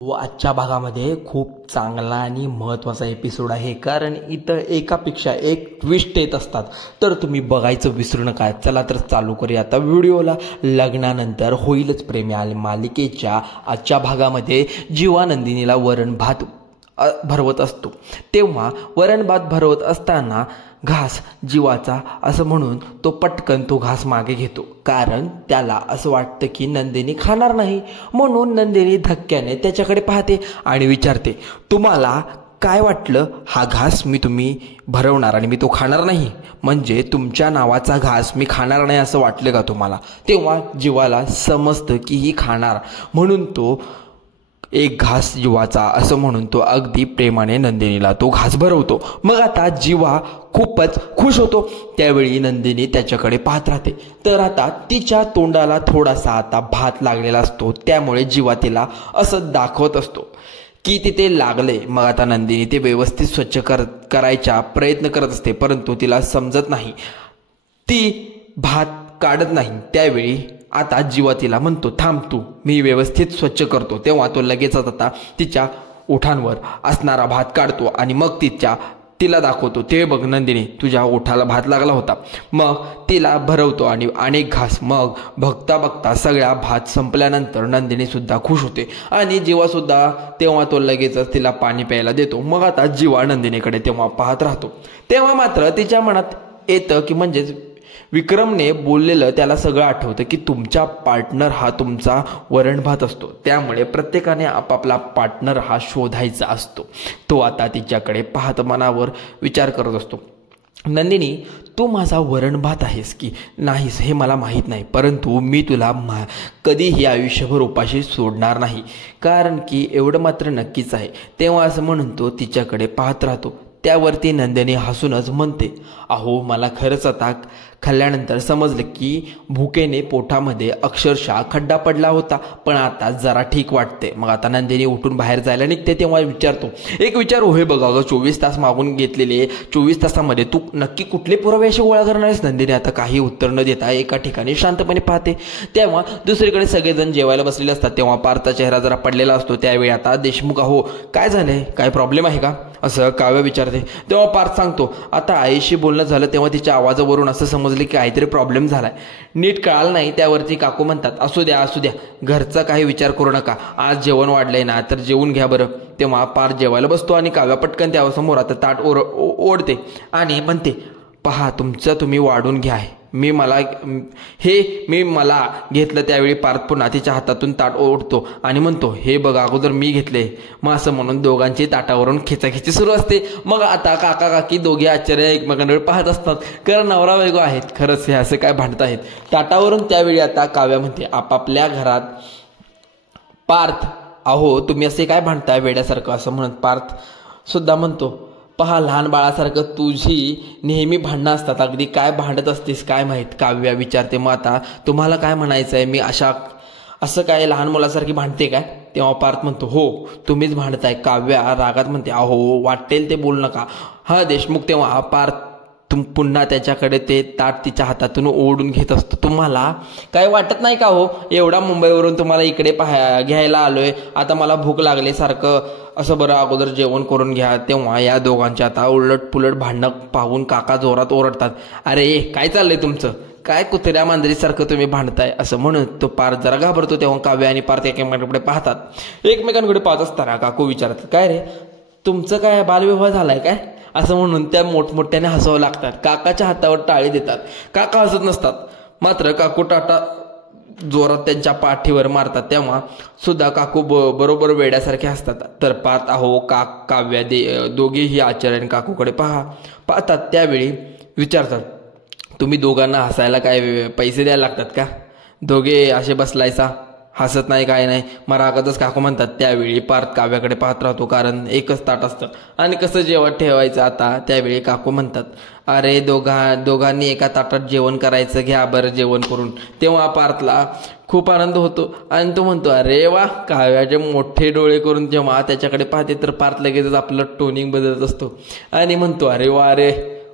व आजच्या भागामध्ये खूप चांगला आणि महत्त्वाचा एपिसोड आहे, कारण इथं एकापेक्षा एक ट्विस्ट येत असतात. तर तुम्ही बघायचं विसरू नका. चला तर चालू करूया आता व्हिडिओला. लग्नानंतर होईलच प्रेम या मालिकेच्या आजच्या भागामध्ये जीवा नंदिनीला वरण भात भरवत असतो. तेव्हा वरण भात भरवत असताना घास जीवाचा असं म्हणून तो पटकन तो घास मागे घेतो, कारण त्याला असं वाटतं की नंदिनी खाणार नाही. म्हणून नंदिनी धक्क्याने त्याच्याकडे पाहते आणि विचारते, तुम्हाला काय वाटलं, हा घास तुम्ही भरवणार आणि मी तो खाणार नाही? म्हणजे तुमच्या नावाचा घास मी खाणार नाही असं वाटलं का तुम्हाला? तेव्हा जीवाला समजतं की ही खाणार, म्हणून तो एक घास जीवाचा असं म्हणून तो अगदी प्रेमाने नंदिनीला तो घास भरवतो. मग आता जीवा खूपच खुश होतो. त्यावेळी नंदिनी त्याच्याकडे पाहत राहते. तर आता तिच्या तोंडाला थोडासा आता भात लागलेला असतो, त्यामुळे जीवा तिला असं दाखवत असतो की तिथे लागले. मग आता नंदिनी ते व्यवस्थित स्वच्छ करायचा प्रयत्न करत असते, परंतु तिला समजत नाही, ती भात काढत नाही. त्यावेळी आता जीवा तिला म्हणतो, थांब तू, मी व्यवस्थित स्वच्छ करतो. तेव्हा तो लगेचच आता तिच्या ओठांवर असणारा भात काढतो आणि मग तिला दाखवतो, ते बघ नंदिनी, तुझ्या ओठाला भात लागला होता. मग तिला भरवतो आणि अनेक घास. मग बघता बघता सगळ्या भात संपल्यानंतर नंदिनी सुद्धा खुश होते आणि जीवा सुद्धा. तेव्हा तो लगेचच तिला पाणी प्यायला देतो. मग आता जीवा नंदिनीकडे तेव्हा पाहत राहतो. तेव्हा मात्र तिच्या मनात येतं की म्हणजेच विक्रमने बोललेलं त्याला सगळं आठवतं की तुमचा पार्टनर हा तुमचा वरण भात असतो, त्यामुळे प्रत्येकाने आपापला पार्टनर हा शोधायचा असतो. तो आता तिच्याकडे पाहत मनावर विचार करत असतो, नंदिनी, तू माझा वरण भात आहेस की नाहीस हे मला माहीत नाही, परंतु मी तुला कधीही आयुष्यभर उपाशी सोडणार नाही, कारण की एवढं मात्र नक्कीच आहे. तेव्हा असं म्हणून तो तिच्याकडे पाहत राहतो. त्यावरती नंदिनी हसूनच म्हणते, अहो, मला खरंच आता खाल्ल्यानंतर समजलं की भुकेने पोटामध्ये अक्षरशः खड्डा पडला होता, पण आता जरा ठीक वाटते. मग आता नंदिनी उठून बाहेर जायला निघते. तेव्हा विचारतो, एक विचार होय बघा ग, 24 तास मागून घेतलेले, 24 तासामध्ये तू नक्की कुठले पुरावे असे गोळा करणार आहेस? नंदिनी आता काही उत्तर न देता एका ठिकाणी शांतपणे पाहते. तेव्हा दुसरीकडे सगळेजण जेवायला बसलेले असतात. तेव्हा पार्थचा चेहरा जरा पडलेला असतो. त्यावेळी आता देशमुख, अहो काय झालंय, काय प्रॉब्लेम आहे का असं काव्य विचारते. तेव्हा पार्थ सांगतो, आता आईशी बोलणं झालं तेव्हा तिच्या आवाजावरून असं समजलं की काहीतरी प्रॉब्लेम झालाय, नीट कळालं नाही. त्यावरती काकू म्हणतात, असू द्या असू द्या, घरचा काही विचार करू नका, आज जेवण वाढलंय ना, तर जेवून घ्या बरं. तेव्हा पार्थ जेवायला बसतो आणि काव्या पटकन त्यासमोर आता ताट ओढते आणि म्हणते, पहा, तुमचं तुम्ही वाढून घ्या, मी मला घेतलं. त्यावेळी पार्थ पुन्हा तिच्या हातातून ताट ओढतो आणि म्हणतो, हे बघ, अगोदर मी घेतले. मग असं म्हणून दोघांची ताटावरून खिचाखिची सुरू असते. मग आता काका काकी दोघे आश्चर्य एकमेकांकडे पाहत असतात, कारण नवरा बायको आहेत, खरंच हे असं काय भांडत आहेत ताटावरून. त्यावेळी आता काव्या म्हणते, आपापल्या घरात पार्थ, अहो तुम्ही असे काय भांडताय वेड्यासारखं असं म्हणत पार्थ सुद्धा म्हणतो, पहा, लहान बाळासारखं तुझी नेहमी भांडणं असतात, अगदी काय भांडत असतेस काय माहीत. काव्या विचारते, मग आता तुम्हाला काय म्हणायचं आहे, मी असं काय लहान मुलासारखी भांडते काय? तेव्हा पार्थ म्हणतो, हो तुम्हीच भांडताय. काव्या रागात म्हणते, अहो वाटेल ते बोल नका. हा देशमुख. तेव्हा पार्थ पुन्हा त्याच्याकडे ते ताट तिच्या हातातून ओढून घेत असतो. तुम्हाला काय वाटत नाही का हो, एवढा मुंबईवरून तुम्हाला इकडे घ्यायला आलोय, आता मला भूक लागले सारखं असं, बरं अगोदर जेवण करून घ्या. तेव्हा या दोघांच्या आता उलट पुलट भांडणं पाहून काका जोरात ओरडतात, अरे काय चाललंय तुमचं, काय कुत्र्या मांजरीसारखं तुम्ही भांडताय असं म्हणून तो पार्थ जरा घाबरतो. तेव्हा काव्या आणि पार्थ एकमेकांकडे पाहतात. एकमेकांकडे पाहत असताना काकू विचारतात, काय रे, तुमचं काय बालविवाह झालाय काय असं म्हणून त्या मोठमोठ्याने हसावं लागतात. काकाच्या हातावर टाळी देतात. काका हसत नसतात, मात्र काकू टाटा जोरात त्यांच्या पाठीवर मारतात. तेव्हा सुद्धा काकू बरोबर वेड्यासारखे असतात. तर पार्थ, अहो काव्या दोघेही आचार्याने काकूकडे पाहतात. त्यावेळी विचारतात, तुम्ही दोघांना हसायला काय पैसे द्यायला लागतात का? दोघे असे बसलायसा, हसत नाही काय नाही. मग रागातच काकू म्हणतात. त्यावेळी पार्थ काव्याकडे पाहत राहतो, कारण एकच ताट असतं आणि कसं जेवण ठेवायचं आता. त्यावेळी काकू म्हणतात, अरे दोघांनी एका ताटात जेवण करायचं, घ्या बरं जेवण करून. तेव्हा पार्थला खूप आनंद होतो आणि तो म्हणतो, अरे वा. काव्याचे मोठे डोळे करून जेव्हा त्याच्याकडे पाहते तर पार्थ लगेचच आपलं टोनिंग बदलत असतो आणि म्हणतो, अरे वा, अरे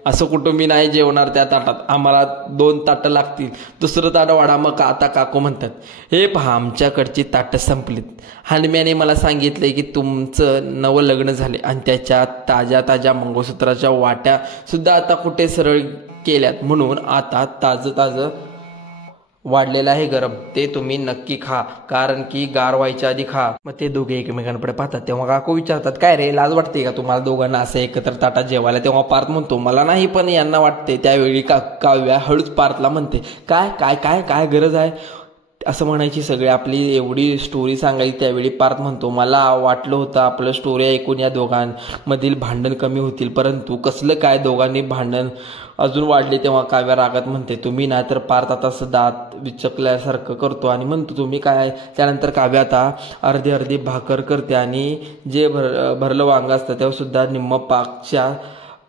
असं कुटुंबी नाही जेवणार त्या ताटात, आम्हाला 2 ताटं लागतील, दुसरं ताट वाढा. मग आता काकू म्हणतात, हे पहा आमच्याकडची ताटं संपलीत. हनुम्याने मला सांगितलंय की तुमचं नवं लग्न झाले आणि त्याच्या ताज्या ताज्या मंगळसूत्राच्या वाट्या सुद्धा आता कुठे सरळ केल्यात, म्हणून आता ताजं वाढलेलं आहे गरम, ते तुम्ही नक्की खा, कारण की गार व्हायच्या आधी खा. मग ते दोघे एकमेकांकडे पाहतात. तेव्हा काकू विचारतात, काय रे लाज वाटते का तुम्हाला दोघांना असं एकत्र ताटात जेवायला? तेव्हा पार्थ म्हणतो, मला नाही पण यांना वाटते. त्यावेळी काव्या हळूच पार्थला म्हणते, काय काय काय काय गरज आहे असं म्हणायची? सगळी आपली एवढी स्टोरी सांगायची. त्यावेळी पार्थ म्हणतो, मला वाटलं होतं आपलं स्टोरी ऐकून या दोघांमधील भांडण कमी होतील, परंतु कसलं काय दोघांनी भांडण अजून वाढले. तेव्हा काव्या रागात म्हणते, तुम्ही नाही तर पार्थ आता असं दात विचकल्यासारखं करतो आणि म्हणतो तुम्ही काय. त्यानंतर काव्या आता अर्धी भाकर करते आणि जे भरलं वांग असतं तेव्हा सुद्धा निम्म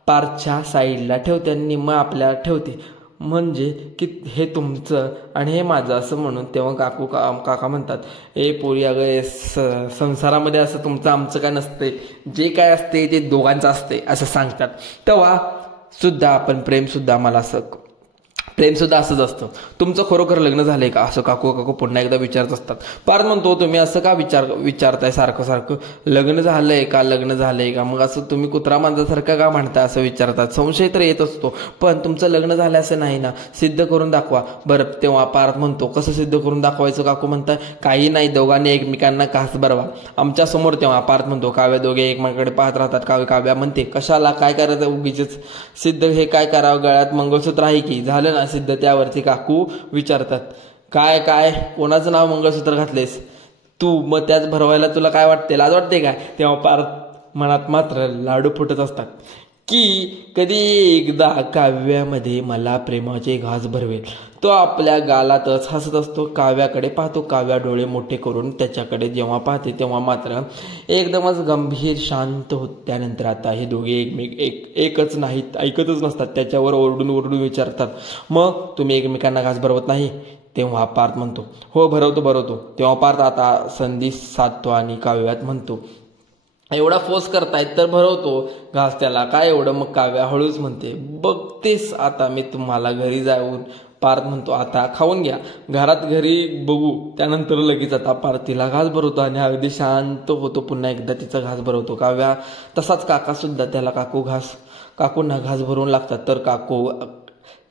पार्थच्या साईडला ठेवते आणि निम्म आपल्या ठेवते, म्हणजे की हे तुमचं आणि हे माझं असं म्हणून. तेव्हा काका म्हणतात, ए पोरी अगं संसारामध्ये असं तुमचं आमचं काय नसते, जे काय असते ते दोघांचं असते असं सांगतात. तेव्हा सुद्धा प्रेम सुद्धा असंच असतं. तुमचं खरोखर लग्न झालंय का असं काकू पुन्हा एकदा विचारत असतात. पार्थ म्हणतो, तुम्ही असं का विचारताय सारखं लग्न झालंय का मग असं तुम्ही कुत्रा मांजरासारखं का म्हणताय असं विचारतात. संशय तर येत असतो, पण तुमचं लग्न झालं असं नाही ना, सिद्ध करून दाखवा. बरं. तेव्हा पार्थ म्हणतो, कसं सिद्ध करून दाखवायचं काकू म्हणताय? काही नाही, दोघांनी एकमेकांना घास भरवा आमच्या समोर. तेव्हा पार्थ म्हणतो, काव्या दोघे एकमेकांकडे पाहत राहतात. काव्या म्हणते, कशाला काय करायचं उगीच सिद्ध, हे काय करावं, गळ्यात मंगळसूत्र आहे की, झालं ना सिद्ध. त्यावरती काकू विचारतात, काय कोणाचं नाव मंगळसूत्र घातलेस तू? मग त्याच भरवायला तुला काय वाटते, लाज वाटते काय? तेव्हा पार्थ मनात मात्र लाडू फुटत असतात की कधी एकदा काव्यामध्ये मला प्रेमाचे घास भरवेल. तो आपल्या गालातच हसत असतो. काव्याकडे पाहतो. काव्या डोळे मोठे करून त्याच्याकडे जेव्हा पाहते तेव्हा मात्र एकदमच गंभीर शांत होत. त्यानंतर आता हे दोघे एकच नाहीत, ऐकतच नसतात, त्याच्यावर ओरडून विचारतात, मग तुम्ही एकमेकांना घास भरवत नाही? तेव्हा पार्थ म्हणतो, हो भरवतो. तेव्हा पार्थ आता संधी साधतो आणि काव्यात म्हणतो, एवढा फोर्स करतायत तर भरवतो घास त्याला, काय एवढं? मग काव्या हळूच म्हणते, बघतेस आता मी तुम्हाला घरी जाऊन. पार्थ म्हणतो, आता खाऊन घ्या, घरी बघू. त्यानंतर लगेच आता पार्थ तिला घास भरवतो आणि अगदी शांत होतो. पुन्हा एकदा तिचा घास भरवतो. काव्या तसाच काका सुद्धा त्याला काकूंना घास भरवून लागतात. तर काकू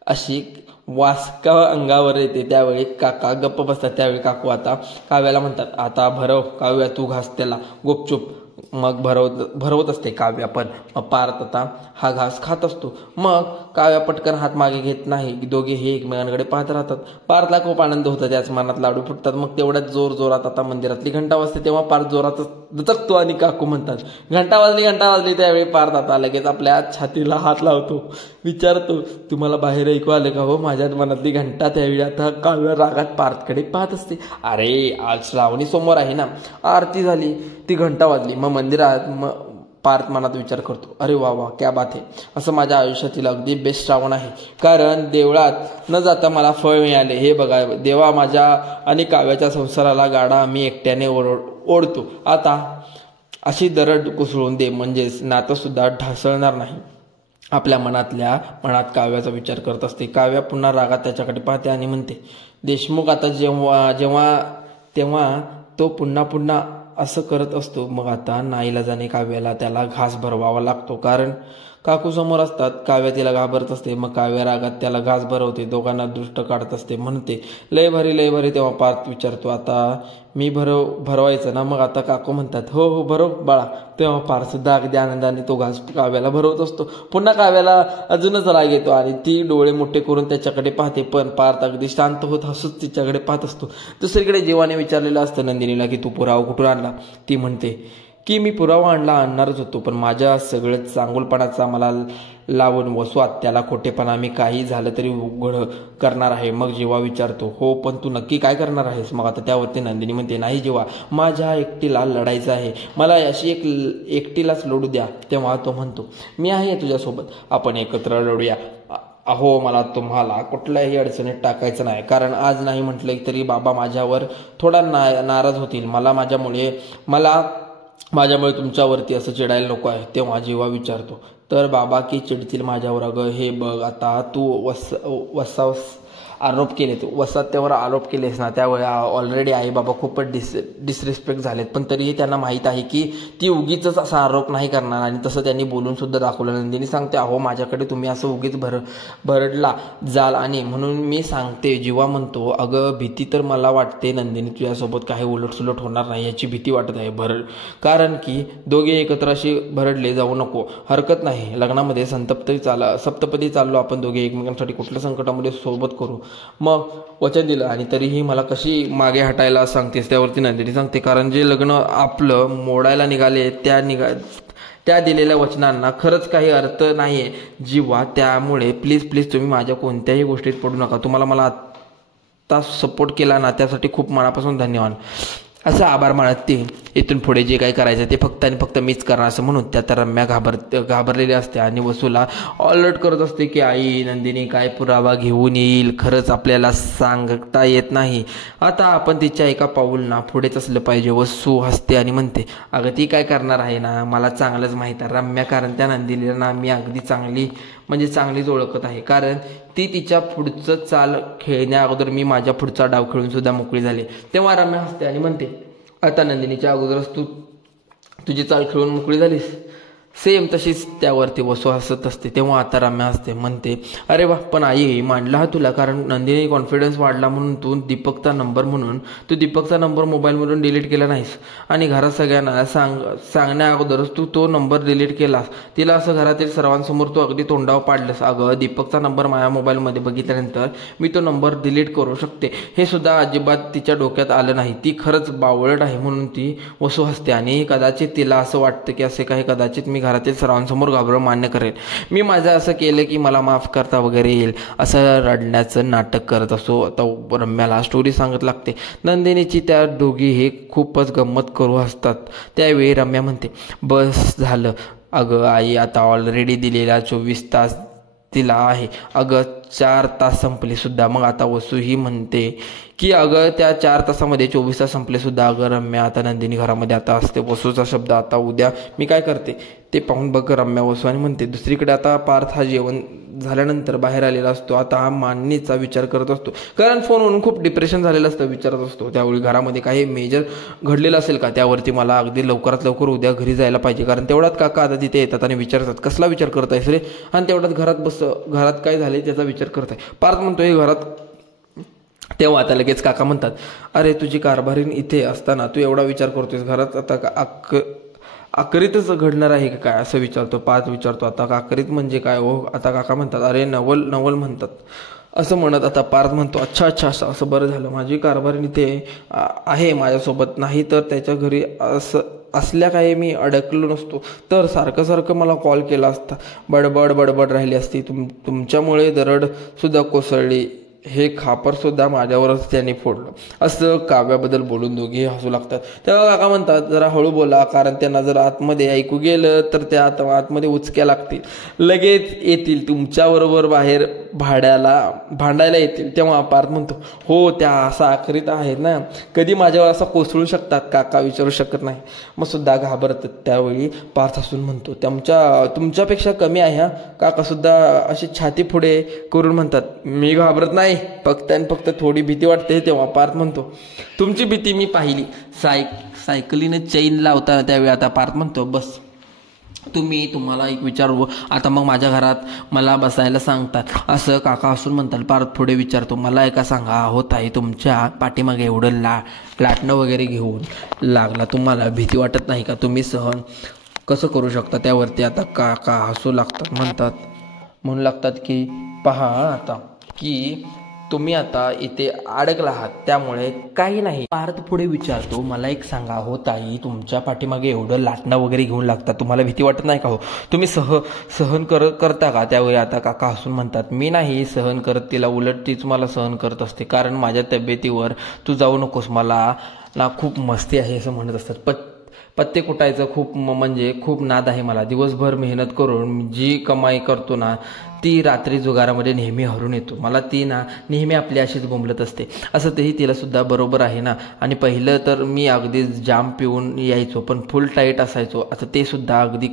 अशी वासका अंगावर येते. त्यावेळी काका गप्प बसतात. त्यावेळी काकू आता काव्याला म्हणतात, आता भरव काव्या तू घास त्याला गुपचूप. मग भरवत असते काव्या पण. मग पार्थ आता हा घास खात असतो. मग काव्या पटकन हात मागे घेत नाही. दोघे हे एकमेकांकडे पाहत राहतात. पार्थला खूप आनंद होतो, त्याच मनात लाडू फुटतात. मग तेवढ्यात जोरात आता मंदिरातली घंटा वाजते. तेव्हा पार्थ जोरात दचकतो आणि काकू म्हणतात, घंटा वाजली. त्यावेळी पार्थ आता लगेच आपल्या छातीला हात लावतो, विचारतो, तुम्हाला बाहेर ऐकू आले का हो माझ्या मनातली घंटा? त्यावेळी आता काव्या रागात पार्थकडे पाहत असते. अरे आज श्रावणी सोमवार आहे ना, आरती झाली, ती घंटा वाजली. मग मंदिरात पार्थ मनात विचार करतो, अरे वा क्या बात आहे, असं माझ्या आयुष्यातील अगदी बेस्ट श्रावण आहे, कारण देवळात न जाता मला फळ मिळाले. हे बघा देवा, माझ्या आणि काव्याच्या संसाराला गाडा मी एकट्याने ओढतो. आता अशी दरड कोसळून दे, म्हणजेच नातं सुद्धा ढासळणार नाही. आपल्या मनात काव्याचा विचार करत असते. काव्या पुन्हा रागात त्याच्याकडे पाहते आणि म्हणते, देशमुख आता तेव्हा तो पुन्हा असं करत असतो. मग आता नाईलाजाने काव्याला त्याला घास भरवावा लागतो, कारण काकू समोर असतात. काव्या तिला घाबरत असते. मग काव्या रागात त्याला घास भरवते, दोघांना दृष्ट काढत असते, म्हणते लय भारी. तेव्हा पार्थ विचारतो, आता मी भरवायचं ना? मग आता काकू म्हणतात, हो भरव बाळा. तेव्हा पार्थ सुद्धा अगदी आनंदाने तो घास काव्याला भरवत असतो. पुन्हा काव्याला अजूनच राग येतो आणि ती डोळे मोठे करून त्याच्याकडे पाहते, पण पार्थ अगदी शांत होत हसत तिच्याकडे पाहत असतो. दुसरीकडे जीवाने विचारलेलं असतं नंदिनीला की तू पुरावा कुठून आणला? ती म्हणते की मी पुरावा आणणारच होतो, पण माझ्या सगळं चांगुलपणाचा मला लावून वसू आत्याला खोटेपणा मी काही झालं तरी उघड करणार आहे. मग जेव्हा विचारतो, हो पण तू नक्की काय करणार आहेस? मग आता त्यावरती नंदिनी म्हणते, नाही जेव्हा माझ्या एकटीला लढायचं आहे, मला अशी एकटीलाच लढू द्या. तेव्हा तो म्हणतो, मी आहे तुझ्यासोबत, आपण एकत्र लढूया. अहो मला तुम्हाला कुठल्याही अडचणीत टाकायचं नाही, कारण आज नाही म्हटलं तरी बाबा माझ्यावर थोडा नाराज होतील. मला माझ्यामुळे तुमच्यावरती असं चिडायला नको आहे. तेव्हा जेव्हा विचारतो तर बाबा की चिडतील माझ्यावर. अगं हे बघ आता तू वसा आरोप केले, तू वसात्यावर आरोप केलेस ना, त्यावेळी ऑलरेडी आई बाबा खूपच डिसरिस्पेक्ट झालेत, पण तरीही त्यांना माहीत आहे की ती उगीच असा आरोप नाही करणार आणि तसं त्यांनी बोलून सुद्धा दाखवलं. नंदिनी सांगते अहो माझ्याकडे तुम्ही असं उगीच भरडला जाल आणि म्हणून मी सांगते. जेव्हा म्हणतो अगं भीती तर मला वाटते नंदिनी तुझ्यासोबत काही उलटसुलट होणार नाही याची भीती वाटत आहे. कारण की दोघे एकत्र अशी भरडले जाऊ नको, हरकत नाही. लग्नामध्ये सप्तपदी चाललो आपण दोघे, एकमेकांसाठी कुठल्या संकटामध्ये सोबत करू. मग वचन दिलं आणि तरीही मला कशी मागे हटायला सांगतेस. त्यावरती नंदिनी सांगते कारण जे लग्न आपलं मोडायला निघाले त्या दिलेल्या वचनांना खरंच काही अर्थ नाहीये जीवा. त्यामुळे प्लीज तुम्ही माझ्या कोणत्याही गोष्टीत पडू नका. तुम्हाला मला आत्ता सपोर्ट केला ना त्यासाठी खूप मनापासून धन्यवाद. असं आभार मानत ते इथून पुढे जे काही करायचं ते फक्त आणि फक्त मीच करणार असं म्हणून त्यात रम्या घाबरलेली असते आणि वसूला ऑलर्ट करत असते की आई नंदिनी काय पुरावा घेऊन येईल खरंच आपल्याला सांगता येत नाही. आता आपण तिच्या एका पाऊलना पुढेच असलं पाहिजे. वसू हसते आणि म्हणते अगं ती काय करणार आहे ना, मला चांगलंच माहीत आहे रम्या, कारण त्या नंदिनीला ना मी अगदी चांगलीच ओळखत आहे. कारण ती तिच्या पुढचं चाल खेळण्या अगोदर मी माझ्या पुढचा डाव खेळून सुद्धा मोकळी झाली. तेव्हा रम्या हसते आणि म्हणते आता नंदिनीच्या अगोदरच तू तुझी चाल खेळून मोकळी झालीस. सेम तशीच त्यावरती वसू हसत असते. तेव्हा आता रम्या हसते म्हणते अरे वा, पण आई मांडला हा तुला, कारण नंदिनी कॉन्फिडन्स वाढला म्हणून तू दीपकचा नंबर मोबाईलमधून डिलीट केला नाहीस आणि घरात सगळ्यांना सांगण्या अगोदरच तू तो नंबर डिलीट केलास. तिला असं घरातील सर्वांसमोर तू अगदी तोंडावर पाडलंस. अगं दीपकचा नंबर माझ्या मोबाईलमध्ये बघितल्यानंतर मी तो नंबर डिलीट करू शकते हे सुद्धा अजिबात तिच्या डोक्यात आलं नाही. ती खरंच बावळट आहे म्हणून ती वसू हसते आणि कदाचित तिला असं वाटतं की असे काही कदाचित मी घरातील सर्वांसमोर घाबरून मान्य करेल. मी माझं असं केलं की मला माफ करता वगैरे येईल असं रडण्याचं नाटक करत असतो. आता रम्याला स्टोरी सांगत लागते. नंदिनीची त्या दोघी हे खूपच गंमत करू हसतात. त्यावेळी रम्या म्हणते बस झालं अगं आई, आता ऑलरेडी दिलेला 24 तास तिला आहे. अगं 4 तास संपले सुद्धा. मग आता वसू ही म्हणते की अगं त्या 4 तासामध्ये 24 तास संपले सुद्धा. अगं रम्या आता नंदिनी घरामध्ये आता असते. वसूचा शब्द आता उद्या मी काय करते ते पाहून बघ रम्या. वसू आणि म्हणते दुसरीकडे आता पार्थ हा जेवण झाल्यानंतर बाहेर आलेला असतो. आता हा मांडणीचा विचार करत असतो, कारण फोनवरून खूप डिप्रेशन झालेलं असतं. विचारत असतो त्यावेळी घरामध्ये काही मेजर घडलेलं असेल का, त्यावरती मला अगदी लवकरात लवकर उद्या घरी जायला पाहिजे. कारण तेवढ्यात काका आता तिथे येतात आणि विचारतात कसला विचार करत आहेस रे, आणि तेवढ्यात घरात काय झाले त्याचा विचार करत आहे. पार्थ म्हणतोय घरात. तेव्हा आता लगेच काका म्हणतात अरे तुझी कारभारीण इथे असताना तू एवढा विचार करतोयस, घरात आता आकरीतच घडणार आहे का काय असं विचारतो. पार्थ विचारतो आता आकरीत म्हणजे काय हो. आता काका म्हणतात अरे नवल म्हणतात असं म्हणत आता पार्थ म्हणतो अच्छा असं बरं झालं माझी कारभारीण इथे आहे माझ्यासोबत, नाही तर त्याच्या घरी असल्या काही मी अडकलो नसतो तर सारखं मला कॉल केला असता. बडबड राहिली असती. तुमच्यामुळे दरड सुद्धा कोसळली, हे खापर सुद्धा माझ्यावरच त्यांनी फोडलं असं काव्याबद्दल बोलून दोघे हसू लागतात. तेव्हा काका म्हणतात जरा हळू बोला, कारण त्यांना जर आतमध्ये ऐकू गेलं तर त्या आतमध्ये उचक्या लागतील, लगेच येतील तुमच्याबरोबर बाहेर भांडायला येतील. तेव्हा पार्थ म्हणतो हो त्या असा आखरीत आहेत ना, कधी माझ्यावर असा कोसळू शकतात काका विचारू शकत नाही. मग सुद्धा घाबरतात. त्यावेळी पार्थ हसून म्हणतो तुमच्यापेक्षा कमी आहे हा. काका सुद्धा अशी छाती पुढे करून म्हणतात मी घाबरत नाही, फक्त थोडी भीती वाटते. तेव्हा पार्थ म्हणतो तुमची भीती मी पाहिली सायकलीने चैन लावताना. त्यावेळी आता पार्थ म्हणतो बस तुम्हाला एक विचारू आता, मग माझ्या घरात मला बसायला सांगतात असं काका असून म्हणतात. पार्थ पुढे विचारतो मला एका सांगा होत आहे तुमच्या पाठीमागे एवढं लाटणं वगैरे घेऊन लागला, तुम्हाला भीती वाटत नाही का, तुम्ही सहन कसं करू शकता. त्यावरती आता काका हसू लागतात. म्हणू लागतात की पहा आता की तुम्ही आता इथे अडकला आहात त्यामुळे काही नाही. पार्थ पुढे विचारतो मला एक सांगा हो ताई, तुमच्या पाठीमागे एवढं लाटणं वगैरे घेऊन लागतात, तुम्हाला भीती वाटत नाही का हो, तुम्ही सहन करता का. त्यावेळी आता काका हसून म्हणतात मी नाही सहन करत तिला, उलट तीच मला सहन करत असते, कारण माझ्या तब्येतीवर तू जाऊ नकोस, मला ना खूप मस्ती आहे असं म्हणत असतात. पत्ते कुटायचं खूप नाद आहे मला. दिवसभर मेहनत करून जी कमाई करतो ना ती रात्री जुगारामध्ये नेहमी हरून येतो, मला ती ना नेहमी आपली अशीच बोंबलत असते. असं तेही तिला सुद्धा बरोबर आहे ना. आणि पहिलं तर मी अगदी जाम पिऊन यायचो, पण फुल टाईट असायचो. आता ते सुद्धा अगदी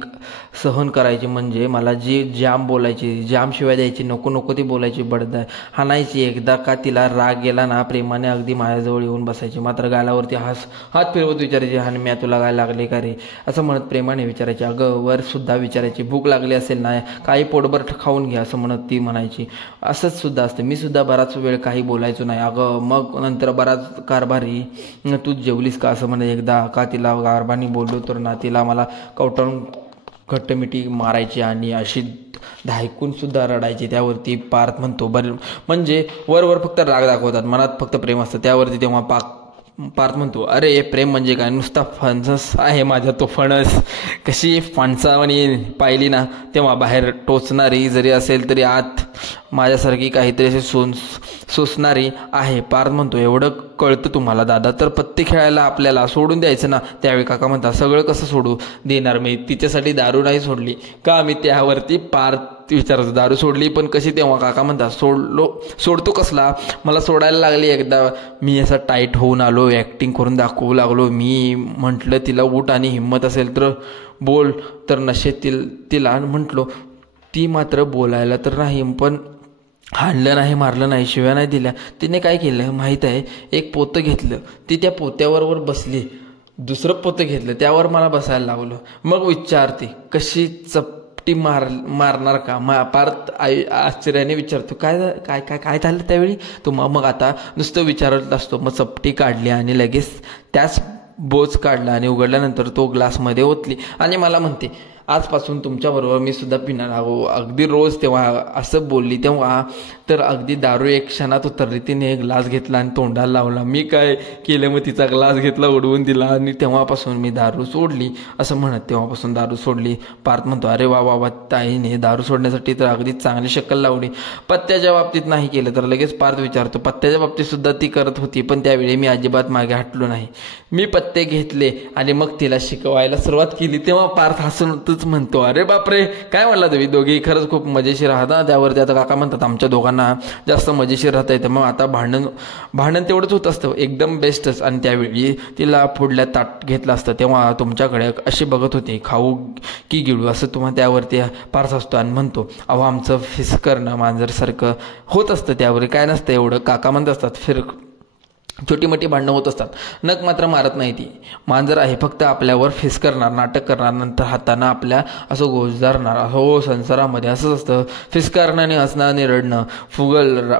सहन करायचे. म्हणजे मला जी जाम बोलायची, जाम शिवाय द्यायची, नको नको ती बोलायची, बडदाय हाणायची. एकदा का तिला राग गेला ना, प्रेमाने अगदी माझ्याजवळ येऊन बसायची. मात्र गालावरती हात फिरवत विचारायची, हान म्या तुला काय लागले का रे, असं म्हणत प्रेमाने विचारायची. अगं वर सुद्धा विचारायची, भूक लागली असेल ना, काही पोटभर खाऊन घ्या असं म्हणत ती म्हणायची. असंच सुद्धा असतं. मी सुद्धा बराच वेळ काही बोलायचो नाही. अगं मग नंतर बराच कारभारी, तू जेवलीस का असं म्हणत एकदा का तिला कारभारी बोललो तर ना तिला मला कवटाळून घट्टमिठी मारायची आणि अशी धायकून सुद्धा रडायची. त्यावरती पार्थ म्हणतो, बरं म्हणजे वर फक्त राग दाखवतात, मनात फक्त प्रेम असतं. त्यावरती तेव्हा पार्थ म्हणतो, अरे प्रेम म्हणजे काय, नुसता फणस आहे माझा तो फणस. कशी फणसावानी पाहिली ना, तेव्हा बाहेर टोचणारी जरी असेल तरी आत माझ्यासारखी काहीतरी अशी सोसणारी आहे. पार्थ म्हणतो, एवढं कळतं तुम्हाला दादा, तर पत्ते खेळायला आपल्याला सोडून द्यायचं ना. त्यावेळी काका म्हणतात, सगळं कसं सोडू देणार मी, तिच्यासाठी दारू नाही सोडली का. मी त्यावरती पार्थ विचारतो, दारू सोडली पण कशी. तेव्हा काका म्हणतात, सोडतो कसला, मला सोडायला लागली एकदा. मी असा टाईट होऊन आलो, ॲक्टिंग करून दाखवू लागलो. मी म्हटलं तिला उठ आणि हिंमत असेल तर बोल, तर नशेत तिला म्हटलो. ती मात्र बोलायला तर नाही, पण हाणलं नाही, मारलं नाही, शिव्या नाही दिल्या. तिने काय केलं माहीत आहे, एक पोतं घेतलं, ती त्या पोत्यावर बसली. दुसरं पोतं घेतलं, त्यावर मला बसायला लावलं. मग विचारते, कशी चपटी मारणार का. पार्थ आश्चर्याने विचारतो, काय काय काय काय झालं त्यावेळी. तो मग आता नुसतं विचारत असतो. मग चपटी काढली आणि लगेच त्याच बोच काढला आणि उघडल्यानंतर तो ग्लासमध्ये ओतली आणि मला म्हणते, आजपासून तुमच्याबरोबर मी सुद्धा पिणार आहो अगदी रोज. तेव्हा असं बोलली तेव्हा तर अगदी दारू एक क्षणात उतरली. तिने एक ग्लास घेतला आणि तोंडाला लावला. मी काय केलं, मग तिचा ग्लास घेतला, उडवून दिला आणि तेव्हापासून मी दारू सोडली असं म्हणत तेव्हापासून दारू सोडली. पार्थ म्हणतो, अरे वा वा, ताईने दारू सोडण्यासाठी तर अगदी चांगली शक्कल लावली. पत्त्याच्या बाबतीत नाही केलं तर लगेच पार्थ विचारतो, पत्त्याच्या बाबतीत सुद्धा ती करत होती, पण त्यावेळी मी अजिबात मागे हटलो नाही. मी पत्ते घेतले आणि मग तिला शिकवायला सुरुवात केली. तेव्हा पार्थ हसून म्हणतो, अरे बापरे, काय म्हणला तुम्ही दोघे, खरंच खूप मजेशीर आहात ना. त्यावरती आता काका म्हणतात, आमच्या दोघांना जास्त मजेशीर राहता येतं. मग आता भांडण तेवढंच होत असतं, एकदम बेस्टच. आणि त्यावेळी तिला पुढल्या ताट घेतलं असतं तेव्हा तुमच्याकडे अशी बघत होते, खाऊ की गिळू असं. तुम्हाला त्यावरती पार्थ असतो आणि म्हणतो, अहो आमचं फिसकरणं मांजरसारखं होत असतं, त्यावर काय नसतं एवढं. काका म्हणत असतात, छोटी मोठी भांडणं होत असतात, नख मात्र मारत नाही. ती मांजर आहे, फक्त आपल्यावर फेस करणार, नाटक करणार, नंतर हातानं आपल्या असं गोंजारणार. हो, संसारामध्ये असंच असतं, फिसकारणं आणि हसणं आणि रडणं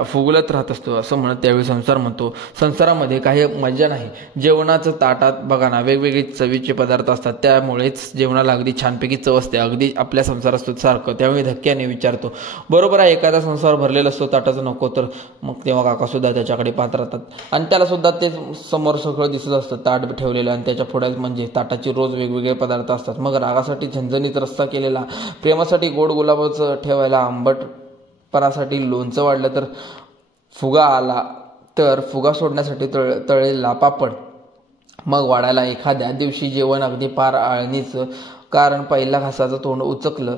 फुगलत राहत असतो असं म्हणत त्यावेळी संसार म्हणतो, संसारामध्ये काही मजा नाही. जेवणाचं ताटात बघा ना, वेगवेगळे चवीचे पदार्थ असतात, त्यामुळेच जेवणाला अगदी छानपैकी चव असते, अगदी आपल्या संसार असतो सारखं. त्यावेळी धक्क्याने विचारतो, बरोबर आहे, एखादा संसार भरलेला असतो, ताटाचं नको तर. मग तेव्हा काकासुद्धा त्याच्याकडे पाहत राहतात आणि त्याला सुद्धा ते समोर सगळं दिसत असतं, ताट ठेवलेलं आणि त्याच्या पुढे म्हणजे ताटाची रोज वेगवेगळे पदार्थ असतात. मग रागासाठी झणझणीत रस्सा केलेला, प्रेमासाठी गोड गुलाबाचं ठेवायला, आंबटपणासाठी लोणचं वाढलं तर, फुगा आला तर फुगा सोडण्यासाठी तळलेला पापड. मग वाढायला एखाद्या दिवशी जेवण अगदी पार आळणीचं, कारण पहिला घासाचं तोंड उचकटलं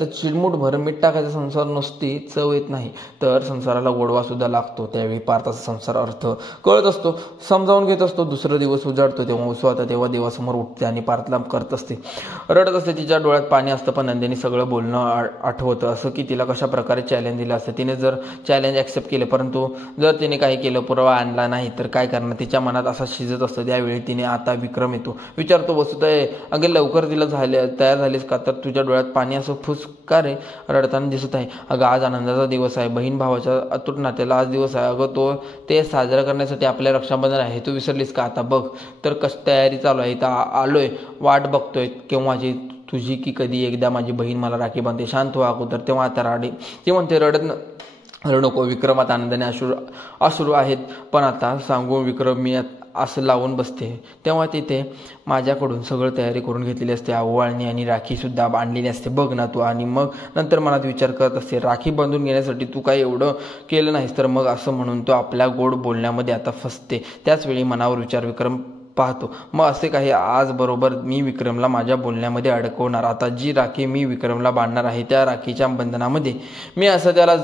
तर चिडमुटभर मीठ टाकायचा. संसार नुसती चव येत नाही तर संसाराला गोडवा सुद्धा लागतो. त्यावेळी पार्थाचा संसार अर्थ कळत असतो, समजावून घेत असतो. दुसरा दिवस उजाडतो तेव्हा उसवाता तेव्हा देवासमोर उठते आणि पार्थला करत असते, रडत असते. तिच्या डोळ्यात पाणी असतं, पण नंदिनी सगळं बोलणं आठवतं, असं की तिला कशा प्रकारे चॅलेंज दिलं असतं. तिने जर चॅलेंज ॲक्सेप्ट केलं, परंतु जर तिने काही केलं, पुरावा आणला नाही तर काय करणार, तिच्या मनात असा शिजत असतं. त्यावेळी तिने आता विक्रम येतो, विचारतो, वसुताई अगं लवकर तिला तयार झालीस का, तर तुझ्या डोळ्यात पाणी असं फुसका रे रडताना दिसत आहे. अगं आज आनंदाचा दिवस आहे, बहीण भावाच्या अतूट नात्याला आज दिवस आहे. अगं ते साजरा करण्यासाठी आपल्या रक्षाबंधन आहे, तू विसरलीस का. आता बघ तर कशी तयारी चालू आहे, इथं आलोय, वाट बघतोय केव्हाची तुझी, की कधी एकदा माझी बहीण मला राखी बांधते. शांत हो अगोदर. तेव्हा आता ती म्हणते, रडू नको विक्रमात आनंदाने अश्रू आहेत, पण आता सांगू विक्रम मी असं लावून बसते. तेव्हा तिथे माझ्याकडून सगळं तयारी करून घेतलेली असते, ओवाळणी आणि राखीसुद्धा बांधलेली असते, बघ ना तू. आणि मग नंतर मनात विचार करत असते, राखी बांधून घेण्यासाठी तू काही एवढं केलं नाहीस तर मग, असं म्हणून तो आपल्या गोड बोलण्यामध्ये आता फसते. त्याचवेळी मनावर विचार, विक्रम पाहतो. मग असे काही आज बरोबर मी विक्रमला माझ्या बोलण्यामध्ये अडकवणार. आता जी राखी मी विक्रमला बांधणार आहे त्या राखीच्या बंधनामध्ये मी असं त्याला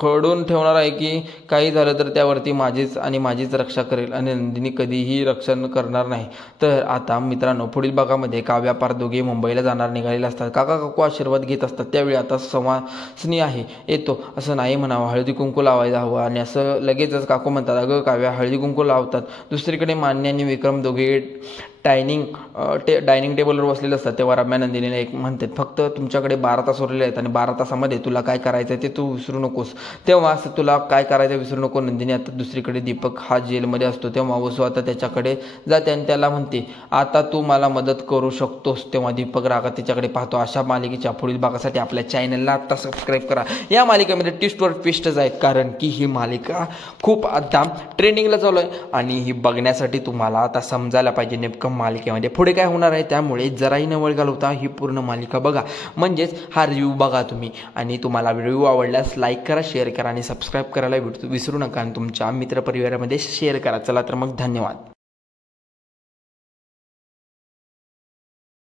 खडून ठेवणार आहे की काही झालं तर त्यावरती माझीच रक्षा करेल आणि नंदिनी कधीही रक्षण करणार नाही. तर आता मित्रांनो, पुढील भागामध्ये काव्या पार दोघे मुंबईला जाणार निघालेले असतात. काका काकू आशीर्वाद घेत असतात. त्यावेळी आता सवासनी आहे येतो असं नाही म्हणावं, हळदी कुंकू लावायला हवं. आणि असं लगेचच काकू म्हणतात, अगं काव्या हळदी कुंकू लावतात. दुसरीकडे मान्य आणि विक्रम दोघे डायनिंग टेबलवर बसलेले असतात. तेव्हा रम्या नंदिनीला एक म्हणतात, फक्त तुमच्याकडे 12 तास उरलेले आहेत आणि 12 तासामध्ये तुला काय करायचं ते तू विसरू नकोस. तेव्हा असं तुला काय करायचं विसरू नको. नंदिनी आता दुसरीकडे दीपक हा जेलमध्ये असतो. तेव्हा वसू आता त्याच्याकडे जाते आणि त्याला म्हणते, आता तू मला मदत करू शकतोस. तेव्हा दीपक रागात त्याच्याकडे पाहतो. अशा मालिकेच्या पुढील भागासाठी आपल्या चॅनलला आता सबस्क्राईब करा. या मालिकेमध्ये ट्विस्टवर ट्विस्टच आहेत, कारण की ही मालिका खूप आता ट्रेंडिंगला चालू आहे आणि ही बघण्यासाठी तुम्हाला आता समजायला पाहिजे नेमकं मालिकेमध्ये पुढे काय होणार आहे. त्यामुळे जराही न वेळ घालवता ही पूर्ण मालिका बघा, म्हणजेच हा रिव्ह्यू बघा तुम्ही. आणि तुम्हाला व्हिडिओ आवडल्यास लाईक करा, शेअर करा आणि सबस्क्राईब करायला विसरू नका आणि तुमच्या मित्रपरिवारामध्ये शेअर करा. चला तर मग धन्यवाद.